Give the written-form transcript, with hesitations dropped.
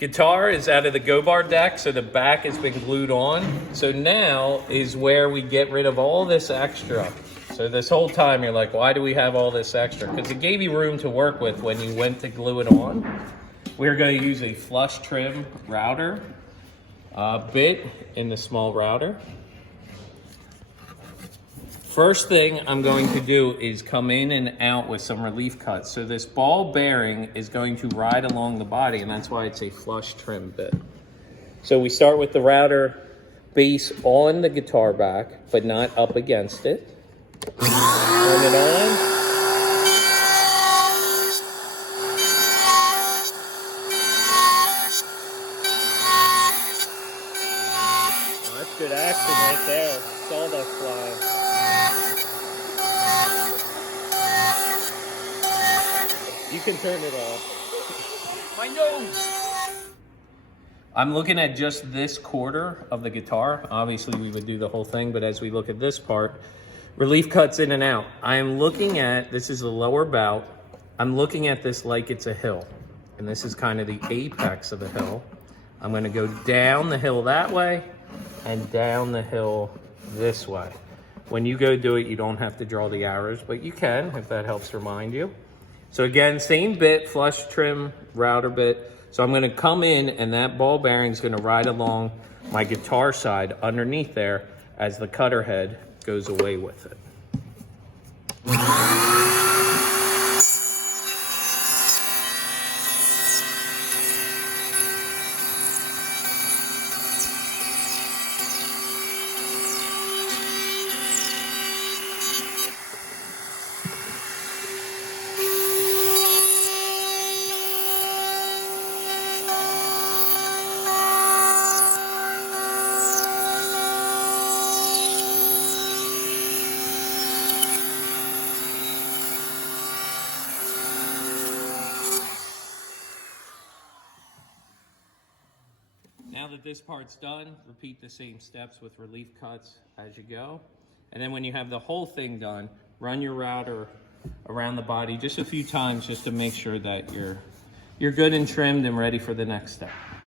Guitar is out of the Go Bar deck, so the back has been glued on. So now is where we get rid of all this extra. So this whole time you're like, why do we have all this extra? Because it gave you room to work with when you went to glue it on. We're going to use a flush trim router bit in the small router. First thing I'm going to do is come in and out with some relief cuts. So this ball bearing is going to ride along the body, and that's why it's a flush trim bit. So we start with the router base on the guitar back, but not up against it. Turn it on. Oh, that's good action right there. Sawdust flying. You can turn it off. My nose! I'm looking at just this quarter of the guitar. Obviously we would do the whole thing, but as we look at this part, relief cuts in and out. I am looking at, this is the lower bout. I'm looking at this like it's a hill. And this is kind of the apex of the hill. I'm gonna go down the hill that way and down the hill this way. When you go do it, you don't have to draw the arrows, but you can if that helps remind you. So again, same bit, flush trim router bit. So I'm gonna come in and that ball bearing is gonna ride along my guitar side underneath there as the cutter head goes away with it. Now that this part's done, repeat the same steps with relief cuts as you go. And then when you have the whole thing done, run your router around the body just a few times just to make sure that you're good and trimmed and ready for the next step.